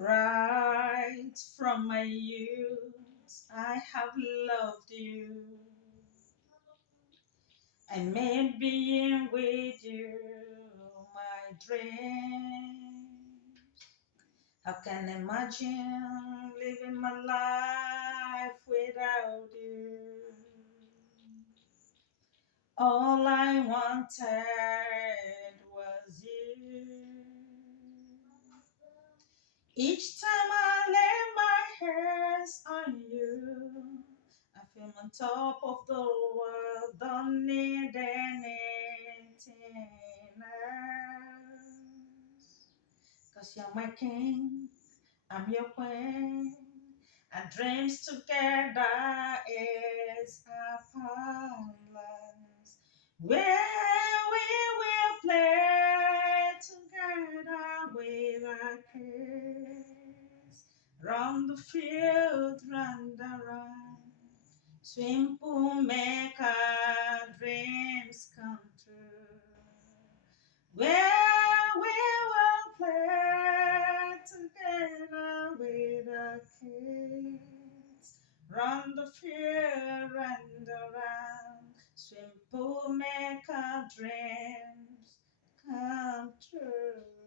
Right from my youth, I have loved you. I made being with you my dream. How can I imagine living my life without you? All I wanted was you. Each time I lay my hands on you, I feel on top of the world, don't need anything else. Cause you're my king, I'm your queen, and dreams together is a palace where we will play together with our kids. Round the field, round around, swim pool make our dreams come true. Where we will play together with our kids. Run the field, run around, swim pool, make our dreams come true.